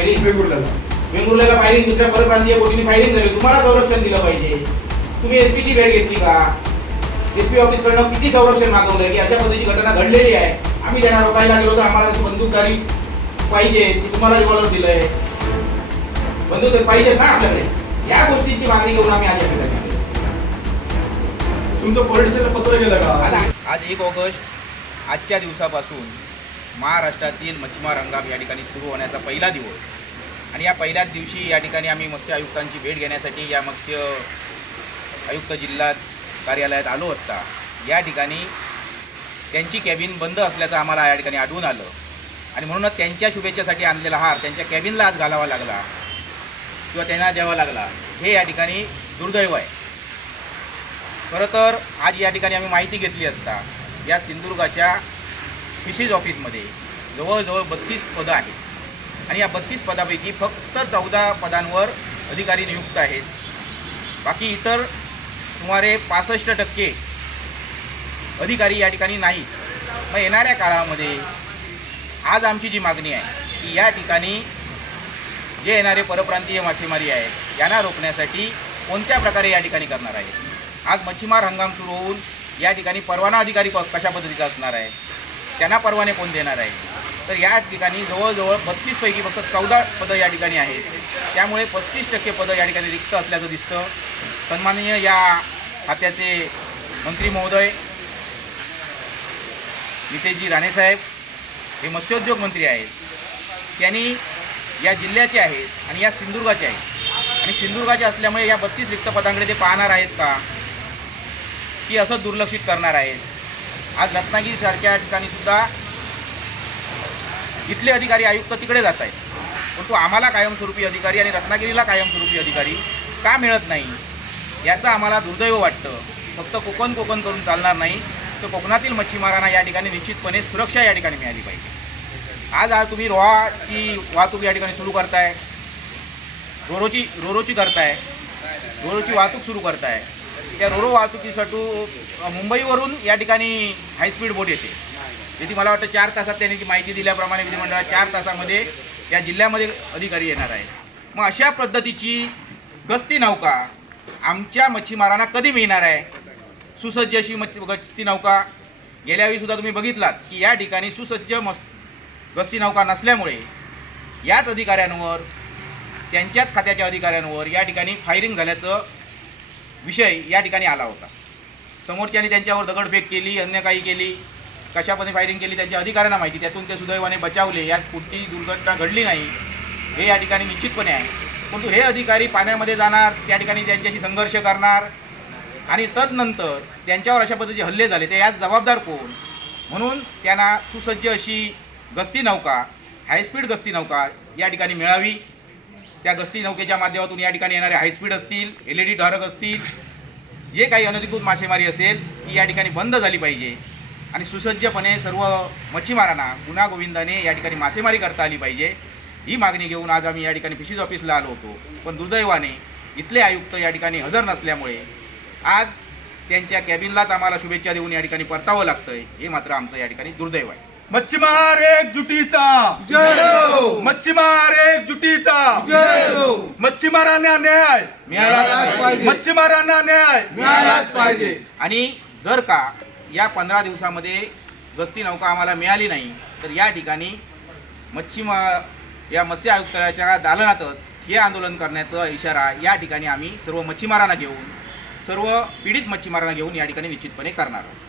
Firing वेगवेगळ्याला वेंगुर्ल्याला firing दुसऱ्या परप्रांतीय बोटीने फायरिंग झाली. तुम्हाला संरक्षण दिलं पाहिजे. तुम्ही एस ची भेट घेतली का? एस पी ऑफिसकडनं किती संरक्षण मागवलंय? की अशा पद्धतीची घटना घडलेली आहे. आम्ही त्यांना रोखायला गेलो तर आम्हाला त्याची बंदूकदारी पाहिजे ती तुम्हाला रिव्हॉल्वर दिलंय. बंदूक पाहिजेत ना आपल्याकडे. या गोष्टींची मागणी घेऊन आम्ही आज या. तुमचं पॉलिटिशियनला पत्र गेलं आता का आज एक ऑगस्ट आजच्या दिवसापासून महाराष्ट्रातील मच्छीमार हंगाम या ठिकाणी सुरू होण्याचा पहिला दिवस. आणि या पहिल्याच दिवशी या ठिकाणी आम्ही मत्स्य आयुक्तांची भेट घेण्यासाठी या मत्स्य आयुक्त जिल्हा कार्यालयात आलो असता. या ठिकाणी त्यांची कॅबिन बंद असल्याचं आम्हाला या ठिकाणी आढळून आलं. आणि म्हणूनच त्यांच्या शुभेच्छेसाठी आणलेला हार त्यांच्या कॅबिनला आज घालावा लागला. किंवा त्यांना द्यावा लागला. हे या ठिकाणी दुर्दैव आहे. खरं तर आज या ठिकाणी आम्ही माहिती घेतली असता. या सिंधुदुर्गाच्या फिशीज ऑफिसमध्ये जवळजवळ बत्तीस पदं आहेत. आणि या बत्तीस पदापैकी फक्त चौदा पदांवर अधिकारी नियुक्त आहेत. बाकी इतर सुमारे पासष्ट टक्के अधिकारी या ठिकाणी नाहीत. मग येणाऱ्या काळामध्ये आज आमची जी मागणी आहे की या ठिकाणी जे येणारे परप्रांतीय मासेमारी आहेत यांना रोखण्यासाठी कोणत्या प्रकारे या ठिकाणी करणार आहे आज मच्छीमार हंगाम सुरू होऊन या ठिकाणी परवाना अधिकारी कशा पद्धतीचा असणार आहे? त्यांना परवाने कोण देणार आहे? तर या ठिकाणी जवळजवळ बत्तीसपैकी फक्त चौदा पदं या ठिकाणी आहेत. त्यामुळे पस्तीस टक्के पदं या ठिकाणी रिक्त असल्याचं दिसतं. सन्माननीय या खात्याचे मंत्री महोदय नितेशजी राणेसाहेब हे मत्स्योद्योग मंत्री आहेत. त्यांनी या जिल्ह्याचे आहेत आणि या सिंधुदुर्गाचे आहेत. आणि सिंधुदुर्गाचे असल्यामुळे या बत्तीस रिक्त पदांकडे ते पाहणार आहेत का? की असं दुर्लक्षित करणार आहेत. आज रत्नागिरीसारख्या ठिकाणी सुद्धा इथले अधिकारी आयुक्त तिकडे जात आहेत. परंतु आम्हाला कायमस्वरूपी अधिकारी आणि रत्नागिरीला कायमस्वरूपी अधिकारी का मिळत नाही याचं आम्हाला दुर्दैव वाटतं. फक्त कोकण कोकण करून चालणार नाही तर कोकणातील मच्छीमारांना या ठिकाणी निश्चितपणे सुरक्षा या ठिकाणी मिळाली पाहिजे. आज आज तुम्ही रोहाची वाहतूक या ठिकाणी सुरू करताय रोरोची रोरोची करताय रोरोची वाहतूक सुरू करताय. त्या रोरो वाहतुकीसाठी मुंबईवरून या ठिकाणी हायस्पीड बोट येते. तिथे मला वाटतं चार तासात त्यांनी जी माहिती दिल्याप्रमाणे विधिमंडळात चार तासामध्ये या जिल्ह्यामध्ये अधिकारी येणार आहे मग अशा पद्धतीची गस्ती नौका आमच्या मच्छीमारांना कधी मिळणार आहे? सुसज्ज अशी मच्छ गस्ती नौका गेल्यावेळी सुद्धा तुम्ही बघितलात की या ठिकाणी सुसज्ज मस् गस्ती नौका नसल्यामुळे याच अधिकाऱ्यांवर त्यांच्याच खात्याच्या अधिकाऱ्यांवर या ठिकाणी फायरिंग झाल्याचं विषय या ठिकाणी आला होता. समोरच्यानी त्यांच्यावर दगडफेक केली अन्य काही केली कशापणे फायरिंग केली त्यांच्या अधिकाऱ्यांना माहिती त्यातून ते सुदैवाने बचावले. यात कुठलीही दुर्घटना घडली नाही हे या ठिकाणी निश्चितपणे आहे. परंतु हे अधिकारी पाण्यामध्ये जाणार त्या ठिकाणी त्यांच्याशी संघर्ष करणार आणि तदनंतर त्यांच्यावर अशा पद्धतीचे हल्ले झाले ते याच जबाबदार कोण? म्हणून त्यांना सुसज्ज अशी गस्ती नौका हायस्पीड गस्ती नौका या ठिकाणी मिळावी. त्या गस्ती नौकेच्या माध्यमातून या ठिकाणी येणारे हायस्पीड असतील एल ई डी धारक असतील जे काही अनधिकृत मासेमारी असेल ती या ठिकाणी बंद झाली पाहिजे. आणि सुसज्जपणे सर्व मच्छीमारांना गुन्हा गोविंदाने या ठिकाणी मासेमारी करता आली पाहिजे. ही मागणी घेऊन आज आम्ही या ठिकाणी फिशीज ऑफिसला आलो होतो. पण दुर्दैवाने इथले आयुक्त या ठिकाणी हजर नसल्यामुळे आज त्यांच्या कॅबिनलाच आम्हाला शुभेच्छा देऊन या ठिकाणी परतावं लागतं आहे हे मात्र आमचं या ठिकाणी दुर्दैव आहे. मच्छीमार एकजुटीचा मच्छीमार एकजुटीचा मच्छीमारांना न्याय. मिळालाच पाहिजे. मच्छीमारांना न्याय. मिळालाच पाहिजे. आणि जर का या पंधरा दिवसामध्ये गस्ती नौका आम्हाला मिळाली नाही तर या ठिकाणी मच्छीमा या मत्स्य आयुक्तालयाच्या दालनातच हे आंदोलन करण्याचा इशारा या ठिकाणी आम्ही सर्व मच्छीमारांना घेऊन सर्व पीडित मच्छीमारांना घेऊन या ठिकाणी निश्चितपणे करणार आहोत.